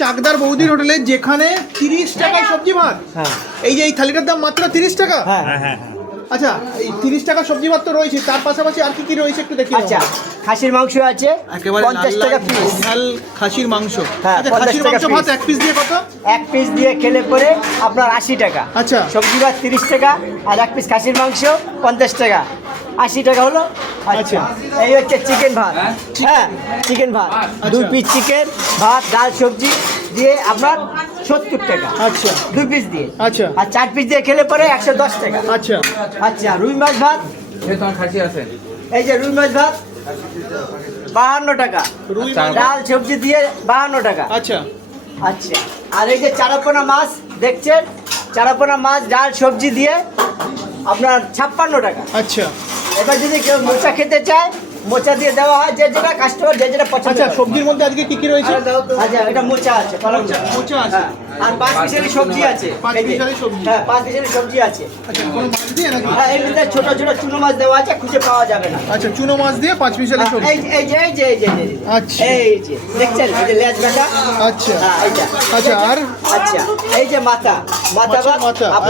চাকদার বৌদির হোটেলে যেখানে তিরিশ টাকায় সবজি ভাত। হ্যাঁ। এই যে এই থালিটার দাম মাত্র তিরিশ টাকা? হ্যাঁ। আচ্ছা এই তিরিশ টাকা সবজি ভাত তো রয়েছে তার পাশাপাশি আর কি কি রয়েছে একটু দেখি আচ্ছা খাসির মাংস আছে একেবারে পঞ্চাশ টাকা পিস ঝাল খাসির মাংস। হ্যাঁ, আচ্ছা খাসির মাংস ভাত এক পিস দিয়ে কত? এক পিস দিয়ে খেলে পরে আপনার আশি টাকা। আচ্ছা। সবজি ভাত তিরিশ টাকা আর এক পিস খাসির মাংস পঞ্চাশ টাকা। আশি টাকা হলো? আচ্ছা এই হচ্ছে চিকেন ভাত। হ্যাঁ? চিকেন ভাত। দুই পিস চিকেন ভাত ডাল সবজি দিয়ে আপনার সত্তর টাকা। আচ্ছা। দুই পিস দিয়ে। আচ্ছা। আর চার পিস দিয়ে খেলে পরে একশো দশ টাকা। আচ্ছা। আচ্ছা রুই মাছ ভাত? এই যে রুই মাছ ভাত বাহান্ন টাকা। রুই ডাল সবজি দিয়ে বাহান্ন টাকা। আচ্ছা। আচ্ছা আর এই যে চারাপোনা মাছ দেখছেন? চারাপোনা মাছ ডাল সবজি দিয়ে আপনার ছাপ্পান্ন টাকা। আচ্ছা। এবার যদি কেউ মোচা খেতে চায় মোচা দিয়ে দেওয়া হয় যে যেটা কাস্টমার যে যেটা পছন্দ আচ্ছা সবজির মধ্যে আজকে কি কি রয়েছে আচ্ছা এটা মোচা আছে পালং মোচা। মোচা আছে। হ্যাঁ, আর পাঁচ মিশালি সবজি আছে। হ্যাঁ পাঁচ মিশালি সবজি আছে। আচ্ছা হ্যাঁ মধ্যে ছোট ছোট চুনো মাছ দেওয়া আছে খুঁজে পাওয়া যাবে না। আচ্ছা চুনো মাছ দিয়ে পাঁচ মিশালি সবজি। এই যে- এই যে এই যে এই যে আচ্ছা। এই যে দেখছেন এই যে লেজ আচ্ছা। হ্যাঁ এইটা আচ্ছা আর? আচ্ছা এই যে মাথা। ভাত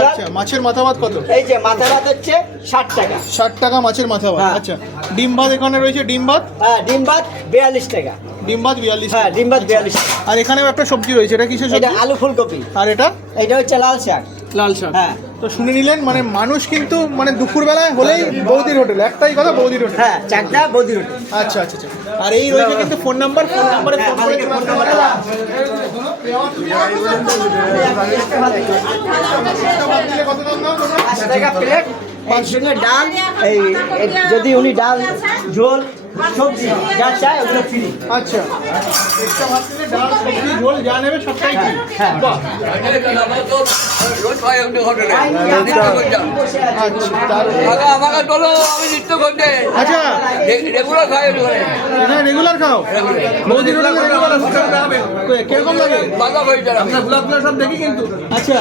আচ্ছা মাছের মাথা ভাত কত? এই যে মাথা ভাত হচ্ছে ষাট টাকা। ষাট টাকা মাছের মাথা ভাত হ্যাঁ। আচ্ছা। ডিম ভাত এখানে রয়েছে ডিম ভাত? হ্যাঁ ডিম ভাত বিয়াল্লিশ টাকা। ডিম ভাত বিয়াল্লিশ হ্যাঁ ডিম ভাত বিয়াল্লিশ টাকা। আর এখানেও একটা সবজি রয়েছে এটা কিসের সবজি? আলু ফুলকপি। আর এটা? এটা হচ্ছে লাল শাক। লাল শাক। হ্যাঁ। তো শুনে নিলেন মানে মানুষ কিন্তু মানে দুপুরবেলায় হলেই বৌদির হোটেল। একটাই কথা বৌদির হোটেল। হ্যাঁ চাকদা বৌদি রুটি আচ্ছা আচ্ছা আচ্ছা। আর এই রয়েছে কিন্তু ফোন নাম্বার ফোন নাম্বারে ফোন করে ফোন চলে নাম্বার? পাঁচ টাকা প্লেট এর সঙ্গে ডাল এই যদি উনি ডাল ঝোল সবজি যা চাই ওগুলো ফ্রি আচ্ছা। একটা ভাত থেকে ডাল সবজি ঝোল যা নেবে সবটাই কি হ্যাঁ। আচ্ছা তার আমাকে তোলো আমি নিত্য করতে আচ্ছা। রেগুলার খাই ওখানে না রেগুলার খাও। রেগুলার কীরকম লাগে? হয়েছে আপনার ব্লগগুলো সব দেখি কিন্তু। আচ্ছা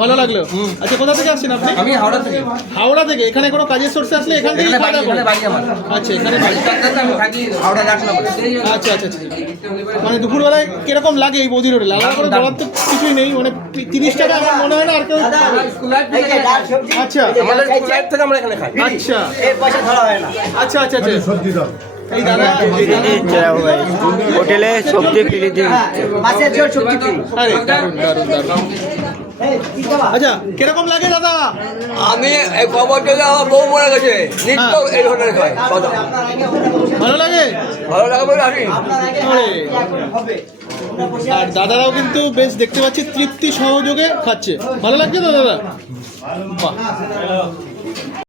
ভালো লাগল। আচ্ছা কোথা থেকে আসছেন আপনি? আমি হাওড়া থেকে। হাওড়া থেকে? এখানে কোনো কাজের সোর্সে আসলে এখান থেকে খাওয়া দাওয়া? আচ্ছা এখানে বাড়ি। আমি থাকি হাওড়া যাচ্ছি আচ্ছা আচ্ছা আচ্ছা। মানে দুপুরবেলায় কীরকম লাগে এই বৌদির হোটেল আলাদা করে বলার তো কিছুই নেই। মানে তিরিশ টাকা আমার মনে হয় না আর কেউ আচ্ছা। আমাদের থেকে আমরা এখানে খাই। আচ্ছা। এর পয়সা ধরা হয় না। আচ্ছা আচ্ছা আচ্ছা। এই দাদা হোটেলে সবজি ফ্রি দিয়ে হ্যাঁ মাছের ঝোল সবজি? আচ্ছা কীরকম লাগে দাদা? আমি এই খবর চলে আমার বউ মরে গেছে। নৃত্য এই হোটেলে খাই বসে- ভালো লাগে? ভালো লাগে বলে আসি। আপনার আগে আরে। দাদারাও কিন্তু বেশ দেখতে পাচ্ছি তৃপ্তি সহযোগে খাচ্ছে। ভালো লাগছে তো দাদা? বাহ।